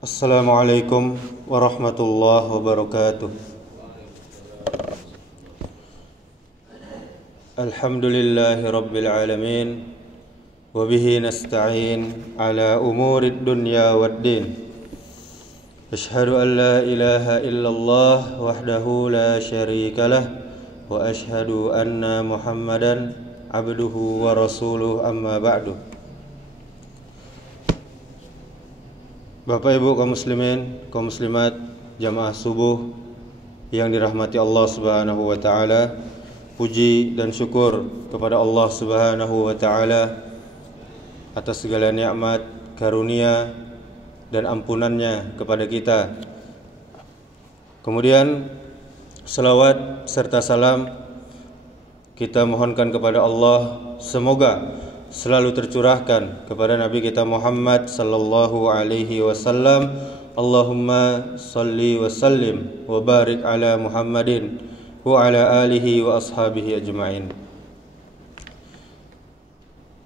Assalamualaikum warahmatullahi wabarakatuh. Alhamdulillahi rabbil alamin. Wabihi nasta'in ala umurid dunya waddin. Ashhadu an la ilaha illallah wahdahu la syarika lah. Wa ashhadu anna Muhammadan abduhu wa rasuluh, amma ba'du. Bapak Ibu kaum muslimin, kaum muslimat, jamaah subuh yang dirahmati Allah Subhanahu wa taala, puji dan syukur kepada Allah Subhanahu wa taala atas segala nikmat, karunia dan ampunannya kepada kita. Kemudian selawat serta salam kita mohonkan kepada Allah, semoga selalu tercurahkan kepada Nabi kita Muhammad sallallahu alaihi wasallam. Allahumma salli wa sallim wa barik ala Muhammadin wa ala alihi wa ashabihi ajma'in.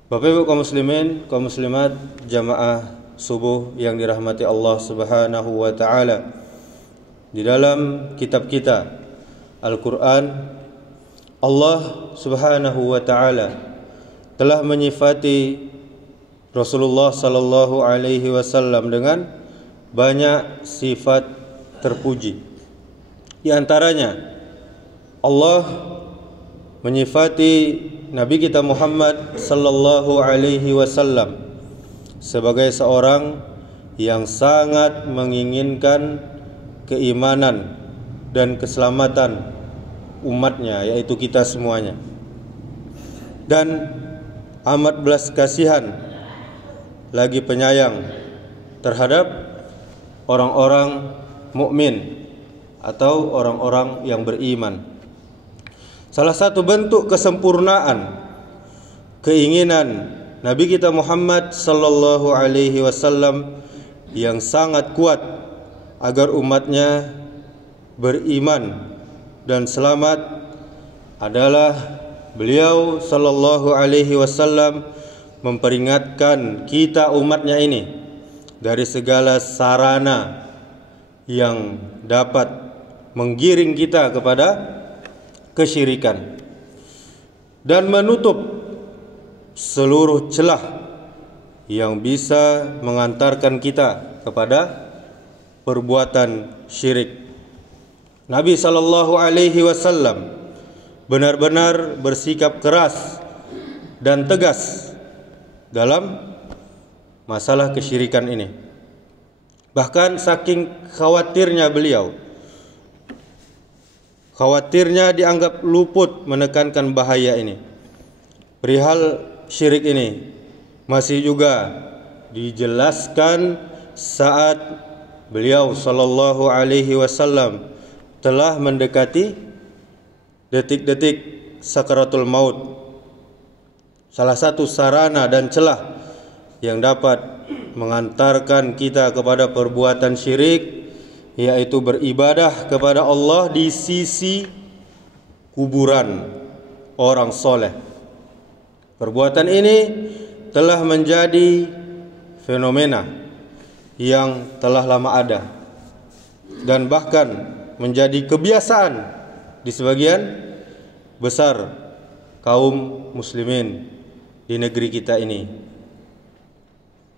Bapak Ibu kaum muslimin, kaum muslimat, jamaah subuh yang dirahmati Allah Subhanahu wa taala. Di dalam kitab kita Al-Qur'an, Allah Subhanahu wa taala telah menyifati Rasulullah sallallahu alaihi wasallam dengan banyak sifat terpuji. Di antaranya Allah menyifati Nabi kita Muhammad sallallahu alaihi wasallam sebagai seorang yang sangat menginginkan keimanan dan keselamatan umatnya, yaitu kita semuanya, dan amat belas kasihan lagi penyayang terhadap orang-orang mukmin atau orang-orang yang beriman. Salah satu bentuk kesempurnaan keinginan Nabi kita Muhammad sallallahu alaihi wasallam yang sangat kuat agar umatnya beriman dan selamat adalah beliau sallallahu alaihi wasallam memperingatkan kita umatnya ini dari segala sarana yang dapat menggiring kita kepada kesyirikan dan menutup seluruh celah yang bisa mengantarkan kita kepada perbuatan syirik. Nabi sallallahu alaihi wasallam benar-benar bersikap keras dan tegas dalam masalah kesyirikan ini. Bahkan saking khawatirnya beliau, khawatirnya dianggap luput menekankan bahaya ini, perihal syirik ini masih juga dijelaskan saat beliau sallallahu alaihi wasallam telah mendekati detik-detik sakaratul maut. Salah satu sarana dan celah yang dapat mengantarkan kita kepada perbuatan syirik yaitu beribadah kepada Allah di sisi kuburan orang soleh. Perbuatan ini telah menjadi fenomena yang telah lama ada dan bahkan menjadi kebiasaan di sebagian besar kaum muslimin di negeri kita ini.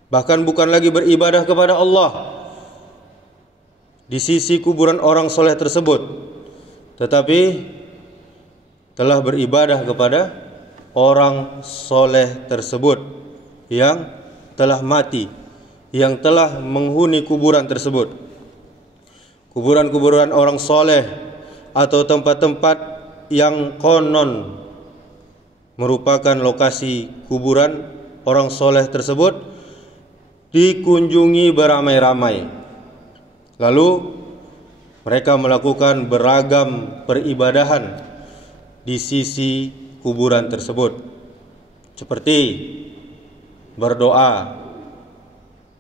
Bahkan bukan lagi beribadah kepada Allah di sisi kuburan orang soleh tersebut, tetapi telah beribadah kepada orang soleh tersebut yang telah mati, yang telah menghuni kuburan tersebut. Kuburan-kuburan orang soleh atau tempat-tempat yang konon merupakan lokasi kuburan orang soleh tersebut dikunjungi beramai-ramai. Lalu mereka melakukan beragam peribadahan di sisi kuburan tersebut, seperti berdoa.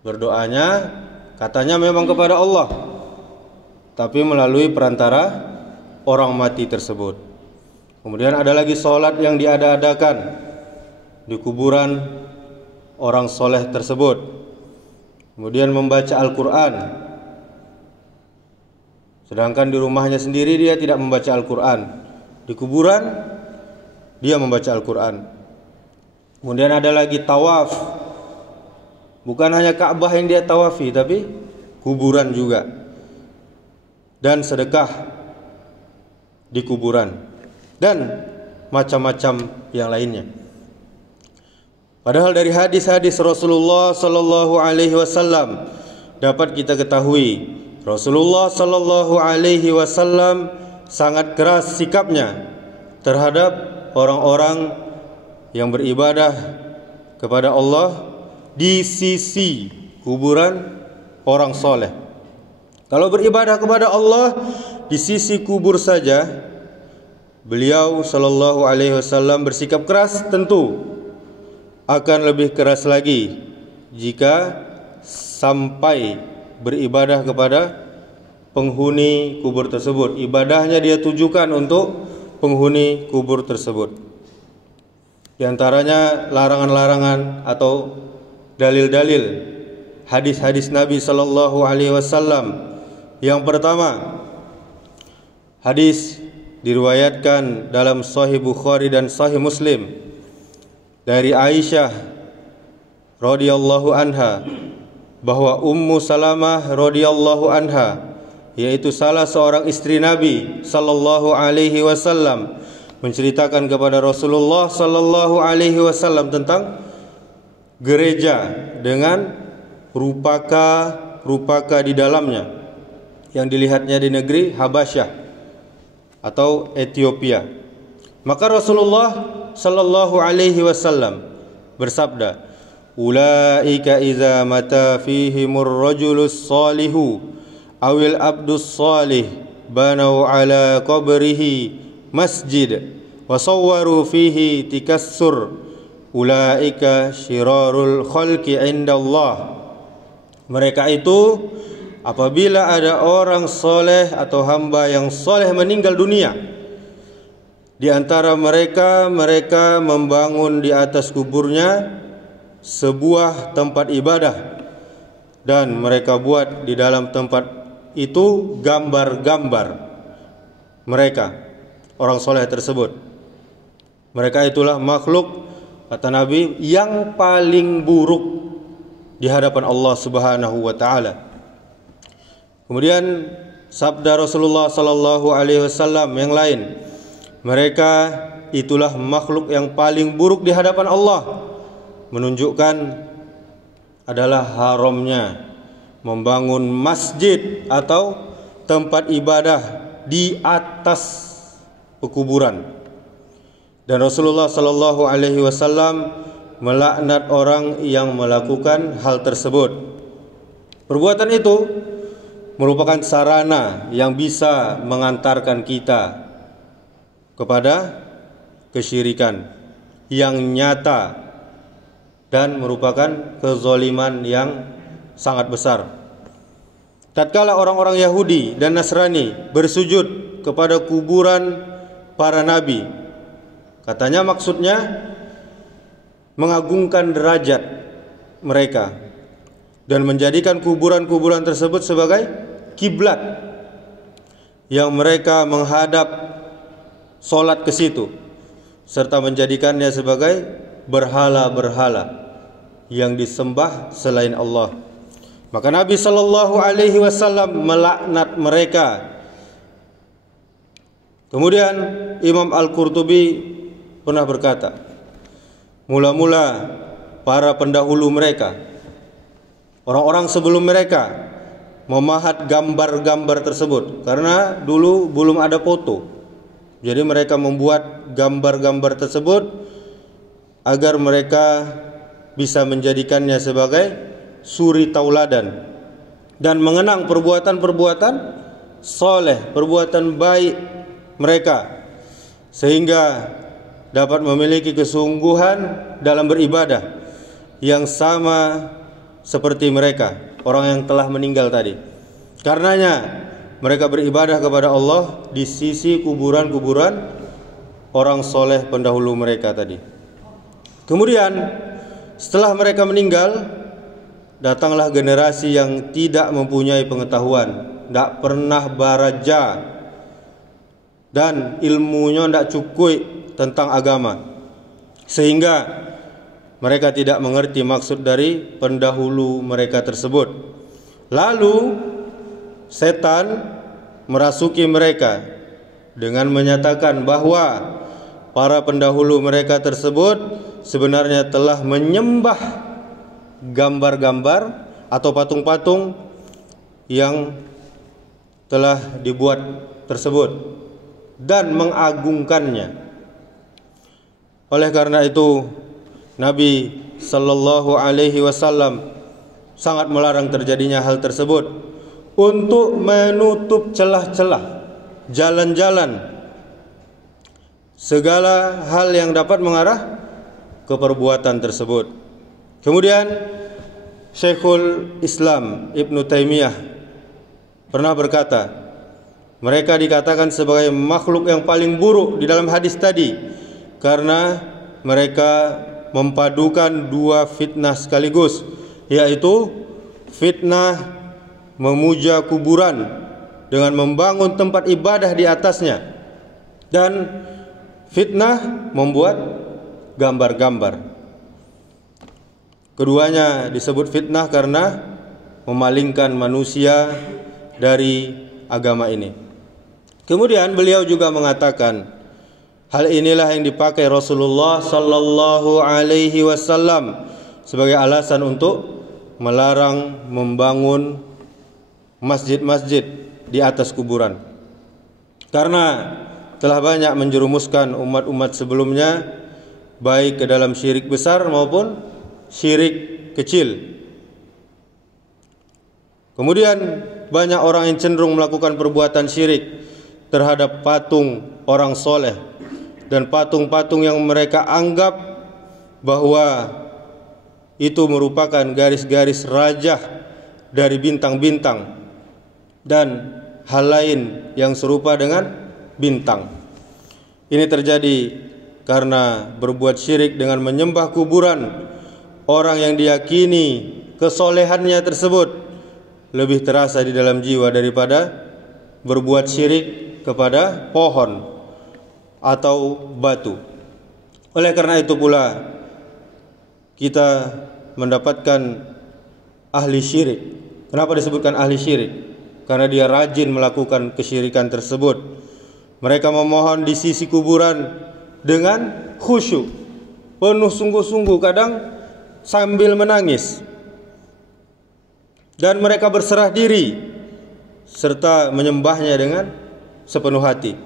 Berdoanya katanya memang kepada Allah, tapi melalui perantara orang mati tersebut. Kemudian ada lagi sholat yang diada-adakan di kuburan orang soleh tersebut. kemudian membaca Al-Quran, sedangkan di rumahnya sendiri dia tidak membaca Al-Quran. Di kuburan dia membaca Al-Quran. Kemudian ada lagi tawaf, bukan hanya Ka'bah yang dia tawafi, tapi kuburan juga, dan sedekah di kuburan, dan macam-macam yang lainnya. Padahal dari hadis-hadis Rasulullah sallallahu alaihi wasallam dapat kita ketahui Rasulullah sallallahu alaihi wasallam sangat keras sikapnya terhadap orang-orang yang beribadah kepada Allah di sisi kuburan orang soleh. Kalau beribadah kepada Allah di sisi kubur saja, beliau sallallahu alaihi wasallam bersikap keras, tentu akan lebih keras lagi jika sampai beribadah kepada penghuni kubur tersebut. Ibadahnya dia tujukan untuk penghuni kubur tersebut. Di antaranya larangan-larangan atau dalil-dalil hadis-hadis Nabi sallallahu alaihi wasallam. Yang pertama, hadis diriwayatkan dalam Sahih Bukhari dan Sahih Muslim dari Aisyah radhiyallahu anha bahwa Ummu Salamah radhiyallahu anha, yaitu salah seorang istri Nabi sallallahu alaihi wasallam, menceritakan kepada Rasulullah sallallahu alaihi wasallam tentang gereja dengan rupaka di dalamnya yang dilihatnya di negeri Habasyah atau Ethiopia. Maka Rasulullah sallallahu alaihi wasallam bersabda, "Ulaika idza mata fihimur rajulus salihu awil abdus salih banau ala qabrihi masjid wa sawwaru fihi tikassur ulaika syirarul khalqi indallah." Mereka itu apabila ada orang soleh atau hamba yang soleh meninggal dunia, di antara mereka membangun di atas kuburnya sebuah tempat ibadah, dan mereka buat di dalam tempat itu gambar-gambar mereka, orang soleh tersebut. Mereka itulah makhluk, kata Nabi, yang paling buruk di hadapan Allah Subhanahu wa taala. Kemudian sabda Rasulullah sallallahu alaihi wasallam yang lain, mereka itulah makhluk yang paling buruk di hadapan Allah, menunjukkan adalah haramnya membangun masjid atau tempat ibadah di atas pekuburan. Dan Rasulullah sallallahu alaihi wasallam melaknat orang yang melakukan hal tersebut. Perbuatan itu merupakan sarana yang bisa mengantarkan kita kepada kesyirikan yang nyata dan merupakan kezaliman yang sangat besar. Tatkala orang-orang Yahudi dan Nasrani bersujud kepada kuburan para nabi, katanya maksudnya mengagungkan derajat mereka dan menjadikan kuburan-kuburan tersebut sebagai kiblat yang mereka menghadap solat ke situ, serta menjadikannya sebagai berhala-berhala yang disembah selain Allah. Maka Nabi sallallahu alaihi wasallam melaknat mereka. Kemudian Imam Al-Qurtubi pernah berkata, mula-mula para pendahulu mereka, orang-orang sebelum mereka, memahat gambar-gambar tersebut, karena dulu belum ada foto. Jadi mereka membuat gambar-gambar tersebut agar mereka bisa menjadikannya sebagai suri tauladan dan mengenang perbuatan-perbuatan soleh, perbuatan baik mereka, sehingga dapat memiliki kesungguhan dalam beribadah yang sama seperti mereka, orang yang telah meninggal tadi. Karenanya mereka beribadah kepada Allah di sisi kuburan-kuburan orang soleh pendahulu mereka tadi. Kemudian setelah mereka meninggal, datanglah generasi yang tidak mempunyai pengetahuan, tidak pernah baraja, dan ilmunya tidak cukup tentang agama, sehingga mereka tidak mengerti maksud dari pendahulu mereka tersebut. Lalu setan merasuki mereka dengan menyatakan bahwa para pendahulu mereka tersebut sebenarnya telah menyembah gambar-gambar atau patung-patung yang telah dibuat tersebut dan mengagungkannya. Oleh karena itu, Nabi sallallahu alaihi wasallam sangat melarang terjadinya hal tersebut untuk menutup celah-celah, jalan-jalan, segala hal yang dapat mengarah ke perbuatan tersebut. Kemudian Syekhul Islam Ibnu Taimiyah pernah berkata, mereka dikatakan sebagai makhluk yang paling buruk di dalam hadis tadi karena mereka mempadukan dua fitnah sekaligus, yaitu fitnah memuja kuburan dengan membangun tempat ibadah di atasnya, dan fitnah membuat gambar-gambar. Keduanya disebut fitnah karena memalingkan manusia dari agama ini. Kemudian beliau juga mengatakan, hal inilah yang dipakai Rasulullah sallallahu alaihi wasallam sebagai alasan untuk melarang membangun masjid-masjid di atas kuburan, karena telah banyak menjerumuskan umat-umat sebelumnya baik ke dalam syirik besar maupun syirik kecil. Kemudian banyak orang yang cenderung melakukan perbuatan syirik terhadap patung orang soleh dan patung-patung yang mereka anggap bahwa itu merupakan garis-garis rajah dari bintang-bintang dan hal lain yang serupa dengan bintang. Ini terjadi karena berbuat syirik dengan menyembah kuburan orang yang diyakini kesolehannya tersebut lebih terasa di dalam jiwa daripada berbuat syirik kepada pohon atau batu. Oleh karena itu pula kita mendapatkan ahli syirik. Kenapa disebutkan ahli syirik? Karena dia rajin melakukan kesyirikan tersebut. Mereka memohon di sisi kuburan dengan khusyuk, penuh sungguh-sungguh, kadang sambil menangis, dan mereka berserah diri serta menyembahnya dengan sepenuh hati.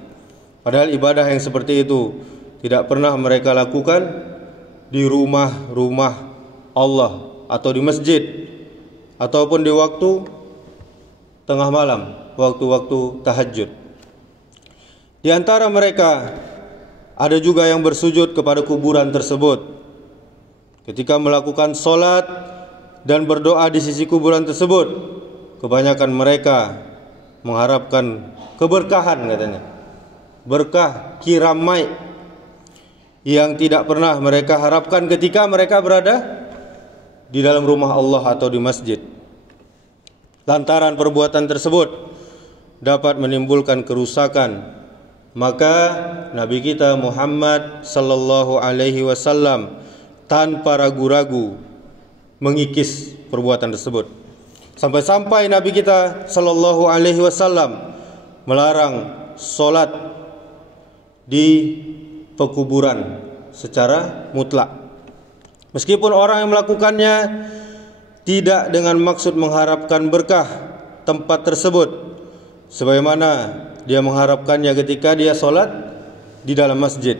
Padahal ibadah yang seperti itu tidak pernah mereka lakukan di rumah-rumah Allah atau di masjid ataupun di waktu tengah malam, waktu-waktu tahajud. Di antara mereka ada juga yang bersujud kepada kuburan tersebut. Ketika melakukan solat dan berdoa di sisi kuburan tersebut, kebanyakan mereka mengharapkan keberkahan, katanya, berkah kiramai yang tidak pernah mereka harapkan ketika mereka berada di dalam rumah Allah atau di masjid. Lantaran perbuatan tersebut dapat menimbulkan kerusakan, maka Nabi kita Muhammad sallallahu alaihi wasallam tanpa ragu-ragu mengikis perbuatan tersebut. Sampai-sampai Nabi kita sallallahu alaihi wasallam melarang solat di pekuburan secara mutlak. Meskipun orang yang melakukannya tidak dengan maksud mengharapkan berkah tempat tersebut, sebagaimana dia mengharapkannya ketika dia solat di dalam masjid.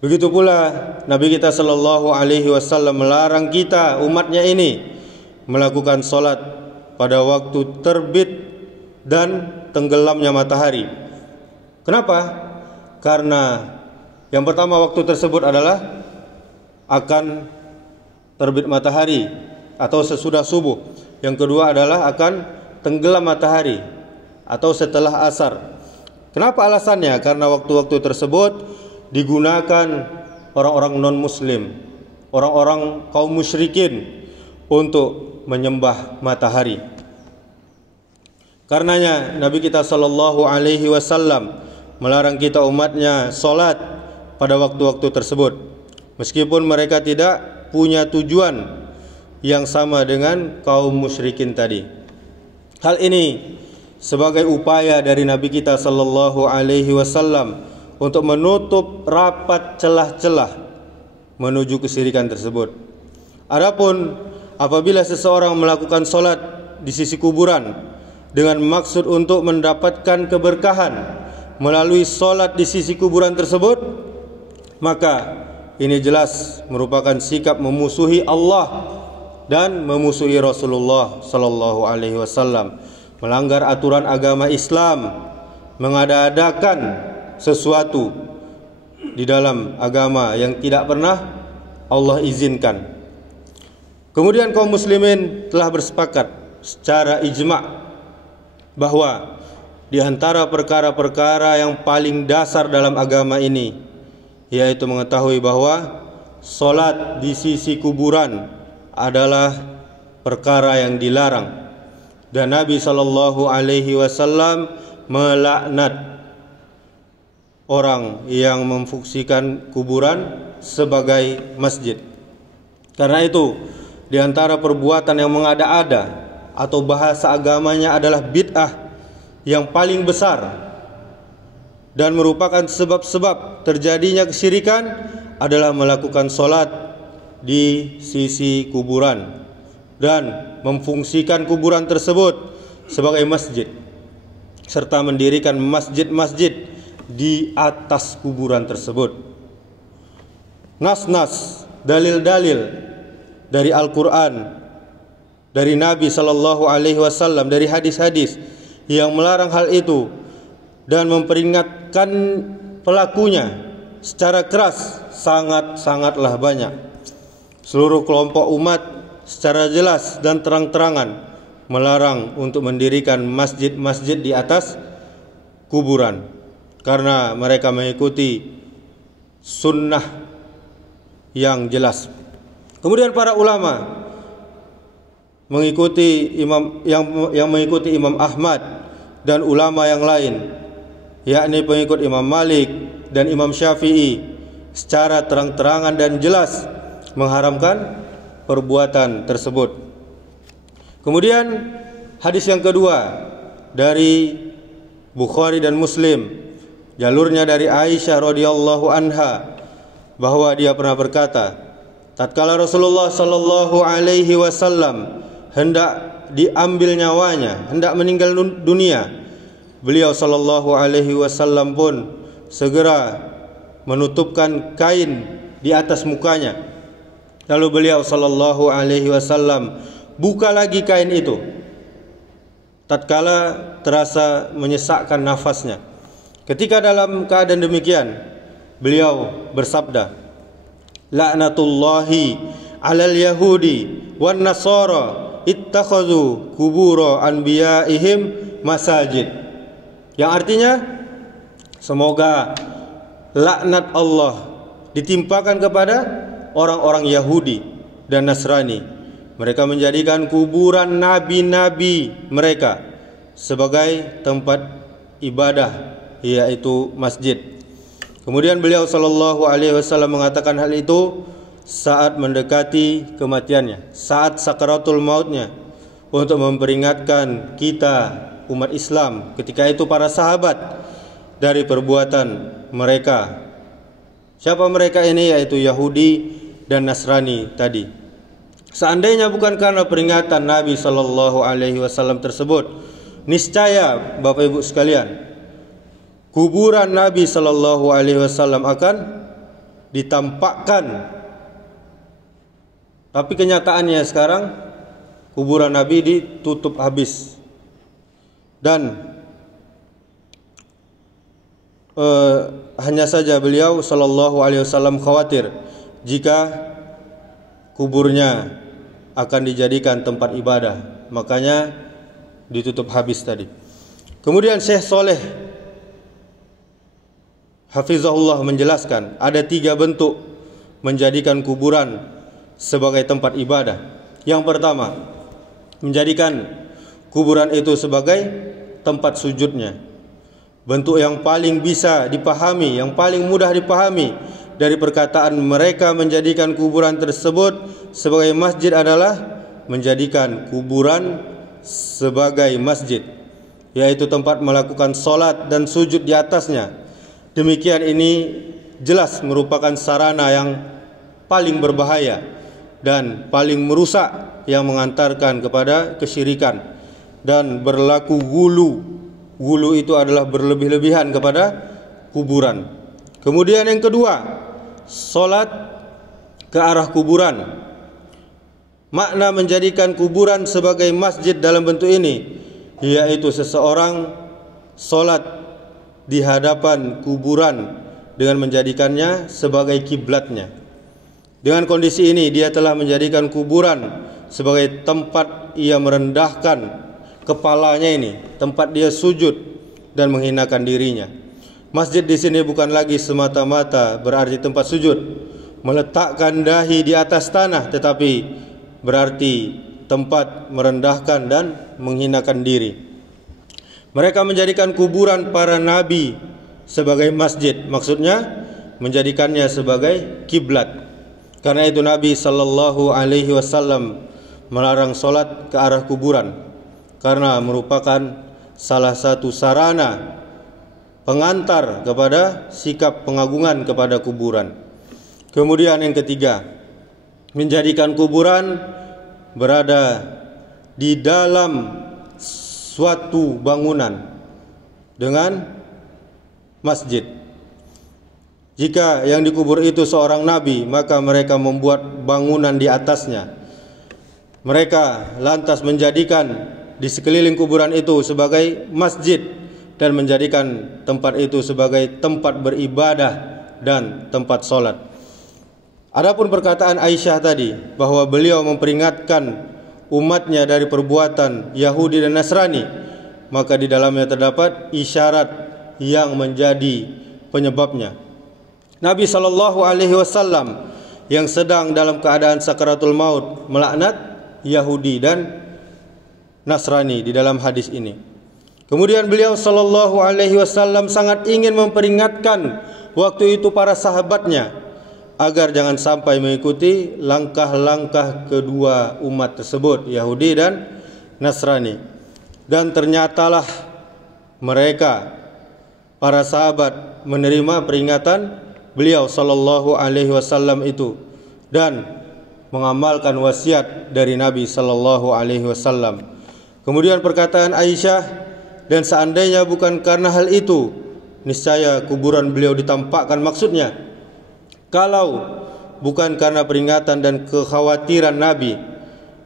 Begitu pula Nabi kita sallallahu alaihi wasallam melarang kita, umatnya ini, melakukan solat pada waktu terbit dan tenggelamnya matahari. Kenapa? Karena yang pertama, waktu tersebut adalah akan terbit matahari atau sesudah subuh. Yang kedua adalah akan tenggelam matahari atau setelah asar. Kenapa alasannya? Karena waktu-waktu tersebut digunakan orang-orang non-muslim, orang-orang kaum musyrikin untuk menyembah matahari. Karenanya Nabi kita sallallahu alaihi wasallam melarang kita umatnya salat pada waktu-waktu tersebut, meskipun mereka tidak punya tujuan yang sama dengan kaum musyrikin tadi. Hal ini sebagai upaya dari Nabi kita sallallahu alaihi wasallam untuk menutup rapat celah-celah menuju kesyirikan tersebut. Adapun apabila seseorang melakukan salat di sisi kuburan dengan maksud untuk mendapatkan keberkahan melalui salat di sisi kuburan tersebut, maka ini jelas merupakan sikap memusuhi Allah dan memusuhi Rasulullah sallallahu alaihi wasallam, melanggar aturan agama Islam, mengada-adakan sesuatu di dalam agama yang tidak pernah Allah izinkan. Kemudian kaum muslimin telah bersepakat secara ijma' bahwa di antara perkara-perkara yang paling dasar dalam agama ini yaitu mengetahui bahwa salat di sisi kuburan adalah perkara yang dilarang, dan Nabi sallallahu alaihi wasallam melaknat orang yang memfungsikan kuburan sebagai masjid. Karena itu, di antara perbuatan yang mengada-ada atau bahasa agamanya adalah bid'ah yang paling besar dan merupakan sebab-sebab terjadinya kesyirikan adalah melakukan salat di sisi kuburan dan memfungsikan kuburan tersebut sebagai masjid, serta mendirikan masjid-masjid di atas kuburan tersebut. Nas-nas, dalil-dalil dari Al-Quran, dari Nabi sallallahu alaihi wasallam, dari hadis-hadis yang melarang hal itu dan memperingatkan pelakunya secara keras sangat-sangatlah banyak. Seluruh kelompok umat secara jelas dan terang-terangan melarang untuk mendirikan masjid-masjid di atas kuburan, karena mereka mengikuti sunnah yang jelas. Kemudian para ulama mengikuti mengikuti Imam Ahmad dan ulama yang lain, yakni pengikut Imam Malik dan Imam Syafi'i, secara terang-terangan dan jelas mengharamkan perbuatan tersebut. Kemudian hadis yang kedua dari Bukhari dan Muslim, jalurnya dari Aisyah radhiyallahu anha, bahwa dia pernah berkata, tatkala Rasulullah sallallahu alaihi wasallam hendak diambil nyawanya, hendak meninggal dunia, beliau sallallahu alaihi wasallam pun segera menutupkan kain di atas mukanya. Lalu beliau sallallahu alaihi wasallam buka lagi kain itu tatkala terasa menyesakkan nafasnya. Ketika dalam keadaan demikian, beliau bersabda, la'natullahi 'alal yahudi wan nasara ittakhadhu qubura anbiya'ihim masajid. Yang artinya, semoga laknat Allah ditimpakan kepada orang-orang Yahudi dan Nasrani. Mereka menjadikan kuburan nabi-nabi mereka sebagai tempat ibadah, yaitu masjid. Kemudian beliau sallallahu alaihi wasallam mengatakan hal itu saat mendekati kematiannya, saat sakaratul mautnya, untuk memperingatkan kita umat Islam ketika itu para sahabat dari perbuatan mereka. Siapa mereka ini? Yaitu Yahudi dan Nasrani tadi. Seandainya bukan karena peringatan Nabi sallallahu alaihi wasallam tersebut, niscaya Bapak Ibu sekalian, kuburan Nabi sallallahu alaihi wasallam akan ditampakkan. Tapi kenyataannya sekarang kuburan Nabi ditutup habis. Dan hanya saja beliau sallallahu alaihi wasallam khawatir jika kuburnya akan dijadikan tempat ibadah, makanya ditutup habis tadi. Kemudian Syekh Saleh hafizahullah menjelaskan ada 3 bentuk menjadikan kuburan sebagai tempat ibadah. Yang pertama, menjadikan kuburan itu sebagai tempat sujudnya. Bentuk yang paling bisa dipahami, yang paling mudah dipahami dari perkataan mereka menjadikan kuburan tersebut sebagai masjid adalah menjadikan kuburan sebagai masjid, yaitu tempat melakukan solat dan sujud di atasnya. Demikian ini jelas merupakan sarana yang paling berbahaya dan paling merusak, yang mengantarkan kepada kesyirikan dan berlaku gulu. Gulu itu adalah berlebih-lebihan kepada kuburan. Kemudian yang kedua, solat ke arah kuburan. Makna menjadikan kuburan sebagai masjid dalam bentuk ini, yaitu seseorang solat di hadapan kuburan dengan menjadikannya sebagai kiblatnya. Dengan kondisi ini dia telah menjadikan kuburan sebagai tempat ia merendahkan kepalanya, ini tempat dia sujud dan menghinakan dirinya. Masjid di sini bukan lagi semata-mata berarti tempat sujud, meletakkan dahi di atas tanah, tetapi berarti tempat merendahkan dan menghinakan diri. Mereka menjadikan kuburan para nabi sebagai masjid, maksudnya menjadikannya sebagai kiblat. Karena itu Nabi sallallahu alaihi wasallam melarang solat ke arah kuburan, karena merupakan salah satu sarana pengantar kepada sikap pengagungan kepada kuburan. Kemudian yang ketiga, menjadikan kuburan berada di dalam suatu bangunan dengan masjid. Jika yang dikubur itu seorang nabi, maka mereka membuat bangunan di atasnya. Mereka lantas menjadikan di sekeliling kuburan itu sebagai masjid dan menjadikan tempat itu sebagai tempat beribadah dan tempat solat. Adapun perkataan Aisyah tadi bahwa beliau memperingatkan umatnya dari perbuatan Yahudi dan Nasrani, maka di dalamnya terdapat isyarat yang menjadi penyebabnya. Nabi SAW yang sedang dalam keadaan sakaratul maut melaknat Yahudi dan Nasrani di dalam hadis ini. Kemudian beliau SAW sangat ingin memperingatkan waktu itu para sahabatnya agar jangan sampai mengikuti langkah-langkah kedua umat tersebut, Yahudi dan Nasrani. Dan ternyatalah mereka, para sahabat, menerima peringatan beliau SAW itu dan mengamalkan wasiat dari Nabi SAW. Kemudian perkataan Aisyah, dan seandainya bukan karena hal itu, niscaya kuburan beliau ditampakkan. Maksudnya, kalau bukan karena peringatan dan kekhawatiran Nabi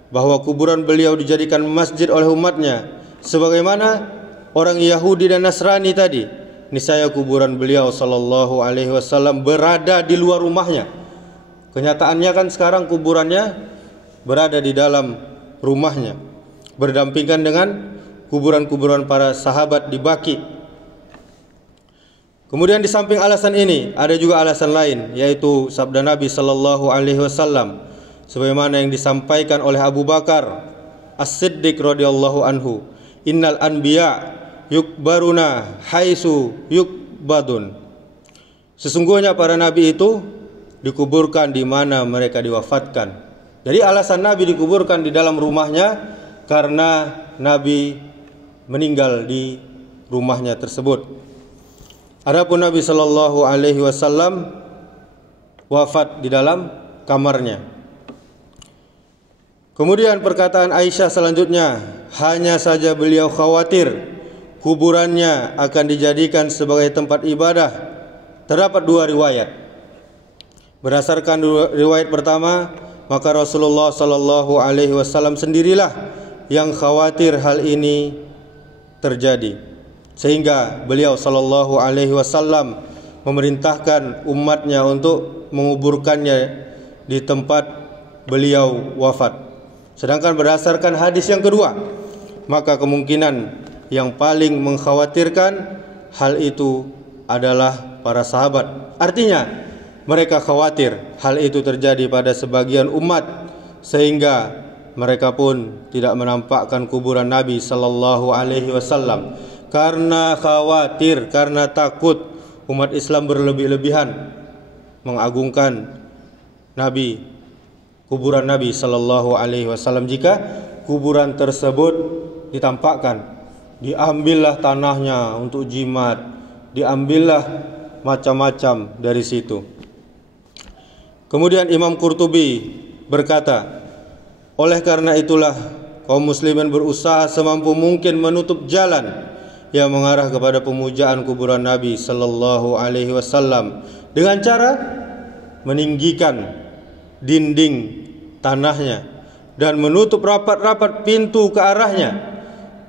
bahwa kuburan beliau dijadikan masjid oleh umatnya, sebagaimana orang Yahudi dan Nasrani tadi, niscaya kuburan beliau SAW berada di luar rumahnya. Kenyataannya kan sekarang kuburannya berada di dalam rumahnya, berdampingan dengan kuburan-kuburan para sahabat di Baqi. Kemudian di samping alasan ini ada juga alasan lain, yaitu sabda Nabi SAW sebagaimana yang disampaikan oleh Abu Bakar As-Siddiq radhiyallahu anhu, innal anbiya yukbaruna haitsu yukbadun. Sesungguhnya para nabi itu dikuburkan di mana mereka diwafatkan. Jadi alasan Nabi dikuburkan di dalam rumahnya karena Nabi meninggal di rumahnya tersebut. Adapun Nabi SAW wafat di dalam kamarnya. Kemudian perkataan Aisyah selanjutnya, hanya saja beliau khawatir kuburannya akan dijadikan sebagai tempat ibadah. Terdapat dua riwayat. Berdasarkan riwayat pertama, maka Rasulullah SAW sendirilah yang khawatir hal ini terjadi, sehingga beliau SAW memerintahkan umatnya untuk menguburkannya di tempat beliau wafat. Sedangkan berdasarkan hadis yang kedua, maka kemungkinan yang paling mengkhawatirkan hal itu adalah para sahabat. Artinya mereka khawatir hal itu terjadi pada sebagian umat, sehingga mereka pun tidak menampakkan kuburan Nabi sallallahu alaihi wasallam karena khawatir, karena takut umat Islam berlebih-lebihan mengagungkan Nabi, kuburan Nabi sallallahu alaihi wasallam. Jika kuburan tersebut ditampakkan, diambillah tanahnya untuk jimat, diambillah macam-macam dari situ. Kemudian Imam Qurtubi berkata, oleh karena itulah kaum muslimin berusaha semampu mungkin menutup jalan yang mengarah kepada pemujaan kuburan Nabi sallallahu alaihi wasallam dengan cara meninggikan dinding tanahnya dan menutup rapat-rapat pintu ke arahnya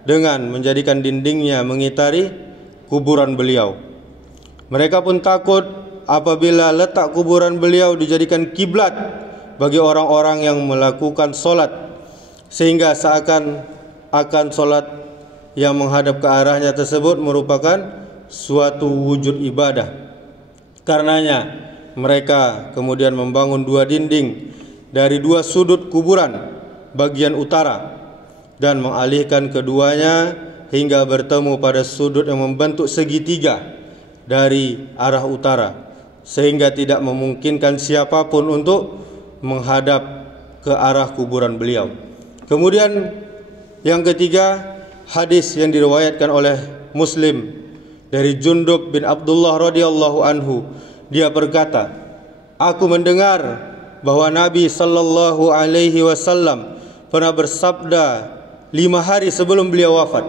dengan menjadikan dindingnya mengitari kuburan beliau. Mereka pun takut apabila letak kuburan beliau dijadikan kiblat bagi orang-orang yang melakukan solat, sehingga seakan-akan solat yang menghadap ke arahnya tersebut merupakan suatu wujud ibadah. Karenanya mereka kemudian membangun dua dinding dari dua sudut kuburan bagian utara dan mengalihkan keduanya hingga bertemu pada sudut yang membentuk segitiga dari arah utara, sehingga tidak memungkinkan siapapun untuk menghadap ke arah kuburan beliau. Kemudian yang ketiga, hadis yang diriwayatkan oleh Muslim dari Jundub bin Abdullah radhiyallahu anhu. Dia berkata, aku mendengar bahwa Nabi sallallahu alaihi wasallam pernah bersabda 5 hari sebelum beliau wafat,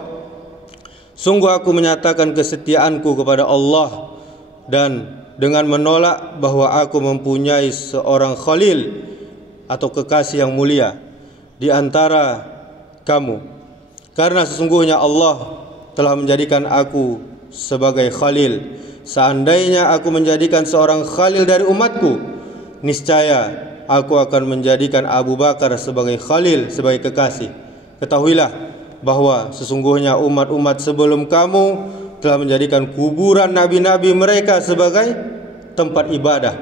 sungguh aku menyatakan kesetiaanku kepada Allah dan dengan menolak bahwa aku mempunyai seorang khalil atau kekasih yang mulia di antara kamu, karena sesungguhnya Allah telah menjadikan aku sebagai khalil. Seandainya aku menjadikan seorang khalil dari umatku, niscaya aku akan menjadikan Abu Bakar sebagai khalil, sebagai kekasih. Ketahuilah bahwa sesungguhnya umat-umat sebelum kamu telah menjadikan kuburan nabi-nabi mereka sebagai tempat ibadah.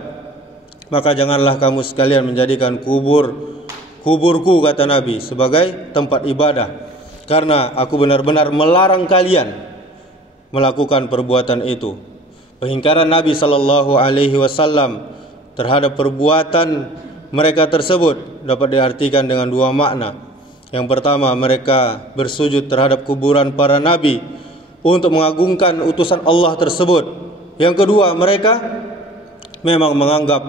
Maka janganlah kamu sekalian menjadikan kuburku, kata Nabi, sebagai tempat ibadah, karena aku benar-benar melarang kalian melakukan perbuatan itu. Pengingkaran Nabi sallallahu alaihi wasallam terhadap perbuatan mereka tersebut dapat diartikan dengan dua makna. Yang pertama, mereka bersujud terhadap kuburan para nabi untuk mengagungkan utusan Allah tersebut. Yang kedua, mereka memang menganggap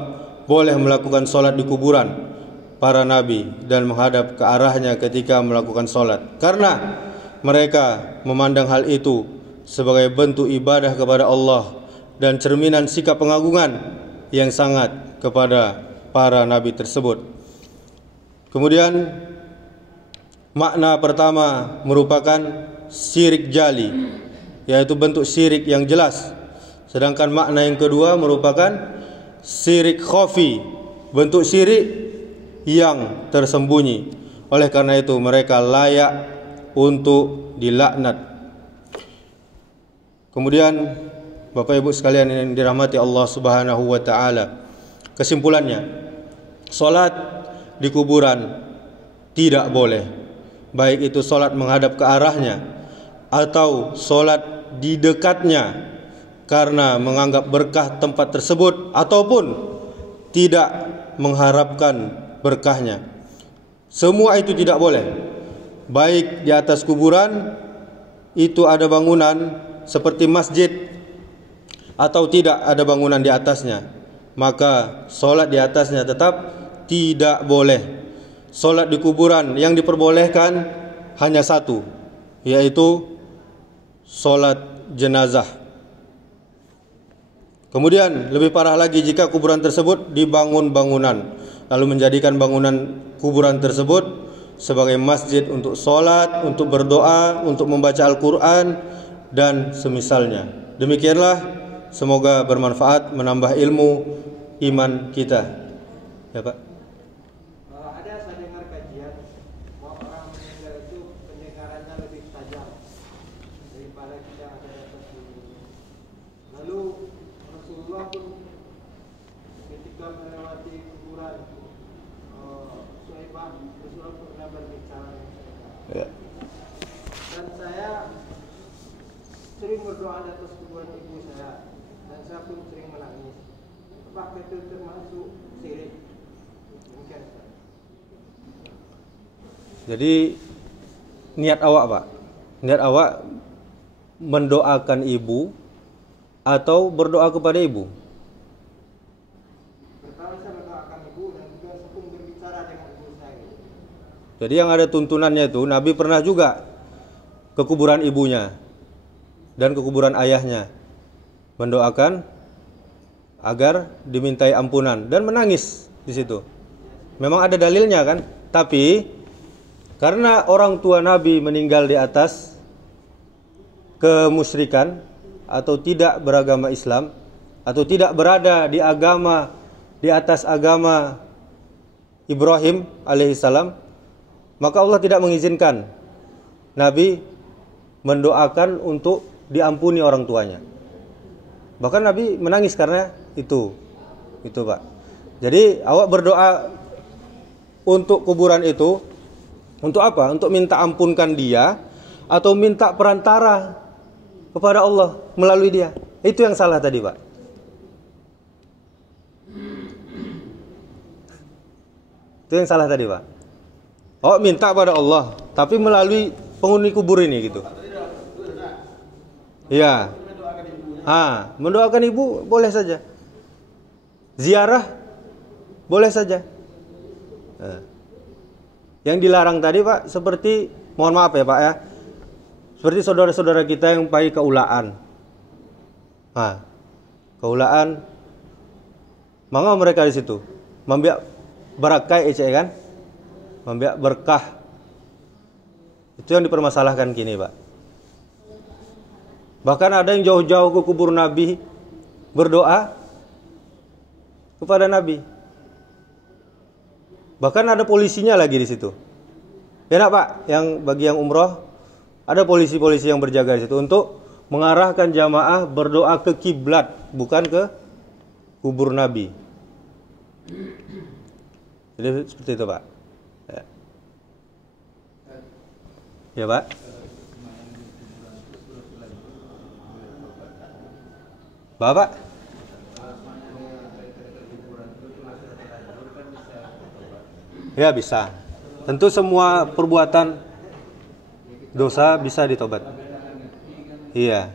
boleh melakukan solat di kuburan para nabi dan menghadap ke arahnya ketika melakukan solat, karena mereka memandang hal itu sebagai bentuk ibadah kepada Allah dan cerminan sikap pengagungan yang sangat kepada para nabi tersebut. Kemudian makna pertama merupakan syirik jali, yaitu bentuk syirik yang jelas. Sedangkan makna yang kedua merupakan syirik khafi, bentuk syirik yang tersembunyi. Oleh karena itu mereka layak untuk dilaknat. Kemudian Bapak Ibu sekalian yang dirahmati Allah Subhanahu wa taala, kesimpulannya, salat di kuburan tidak boleh, baik itu salat menghadap ke arahnya atau salat di dekatnya karena menganggap berkah tempat tersebut ataupun tidak mengharapkan berkahnya. Semua itu tidak boleh. Baik di atas kuburan itu ada bangunan seperti masjid atau tidak ada bangunan di atasnya, maka solat di atasnya tetap tidak boleh. Solat di kuburan yang diperbolehkan hanya satu, yaitu solat jenazah. Kemudian lebih parah lagi jika kuburan tersebut dibangun bangunan, lalu menjadikan bangunan kuburan tersebut sebagai masjid untuk solat, untuk berdoa, untuk membaca Al-Quran dan semisalnya. Demikianlah, semoga bermanfaat, menambah ilmu iman kita. Ya Pak. Ada saya dengar kajian bahwa orang meninggal itu pendengarannya lebih tajam daripada kita ada atas dulu. Lalu Rasulullah pun ketika melewati kuburan Suhaibah, Rasulullah pernah saya sering berdoa di atas kuburan ibu saya dan saya pun sering menangis. Apakah itu termasuk syirik? Demikian, Ustaz. Jadi niat awak, Pak, niat awak mendoakan ibu atau berdoa kepada ibu? Pertama saya mendoakan ibu dan juga saya pun berbicara dengan ibu saya. Jadi yang ada tuntunannya itu, Nabi pernah juga ke kuburan ibunya dan ke kuburan ayahnya, mendoakan agar dimintai ampunan dan menangis di situ. Memang ada dalilnya kan? Tapi karena orang tua Nabi meninggal di atas kemusyrikan atau tidak beragama Islam atau tidak berada di atas agama Ibrahim alaihissalam, maka Allah tidak mengizinkan Nabi mendoakan untuk diampuni orang tuanya. Bahkan Nabi menangis karena itu Pak. Jadi awak berdoa untuk kuburan itu untuk apa? Untuk minta ampunkan dia atau minta perantara kepada Allah melalui dia. Itu yang salah tadi, Pak. Itu yang salah tadi, Pak. Oh, minta pada Allah, tapi melalui penghuni kubur ini gitu. Iya. Mendoakan ibu boleh saja. Ziarah boleh saja. Yang dilarang tadi, Pak, seperti, mohon maaf ya, Pak ya, seperti saudara-saudara kita yang pergi ke ulaan. Keulaan, mangga mereka di situ membiak barakai kan? Membiak berkah. Itu yang dipermasalahkan kini, Pak. Bahkan ada yang jauh-jauh ke kubur Nabi berdoa kepada Nabi. Bahkan ada polisinya lagi di situ. Enak, Pak, bagi yang umroh ada polisi-polisi yang berjaga di situ untuk mengarahkan jamaah berdoa ke kiblat, bukan ke kubur Nabi. Jadi seperti itu, Pak. Ya, Pak. Bapak? Ya, bisa. Tentu semua perbuatan dosa bisa ditobat. Iya.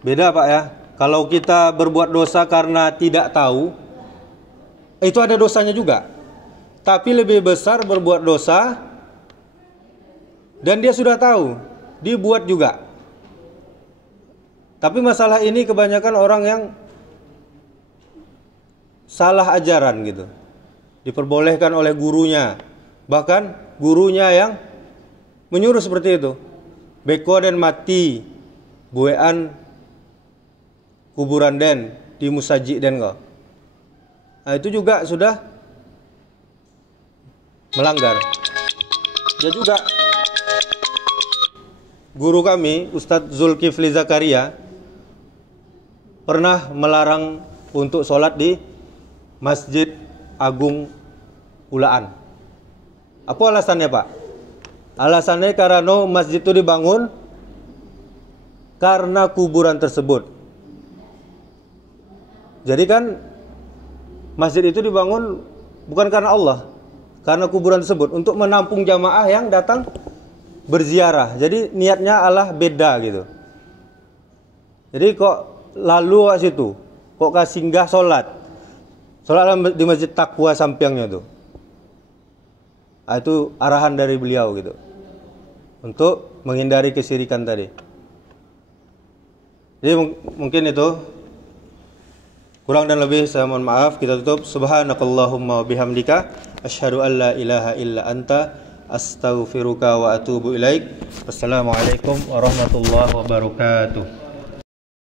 Beda, Pak ya. Kalau kita berbuat dosa karena tidak tahu, itu ada dosanya juga. Tapi lebih besar berbuat dosa dan dia sudah tahu, dibuat juga. Tapi masalah ini kebanyakan orang yang salah ajaran gitu. Diperbolehkan oleh gurunya. Bahkan gurunya yang menyuruh seperti itu. Beko dan mati buean kuburan den di musajik den kok. Nah, itu juga sudah melanggar. Dan juga guru kami Ustadz Zulkifli Zakaria pernah melarang untuk sholat di Masjid Agung Ulaan. Apa alasannya, Pak? Alasannya karena masjid itu dibangun karena kuburan tersebut. Jadi kan masjid itu dibangun bukan karena Allah, karena kuburan tersebut untuk menampung jamaah yang datang berziarah. Jadi niatnya Allah beda gitu. Jadi kok lalu ke situ, kok singgah sholat di Masjid Taqwa Sampiangnya tuh. Itu arahan dari beliau gitu, untuk menghindari kesyirikan tadi. Jadi mungkin itu, kurang dan lebih saya mohon maaf. Kita tutup. Subhanakallahumma bihamdika asyhadu an la ilaha illa anta astaghfiruka wa atubu ilaik. Wassalamualaikum warahmatullahi wabarakatuh.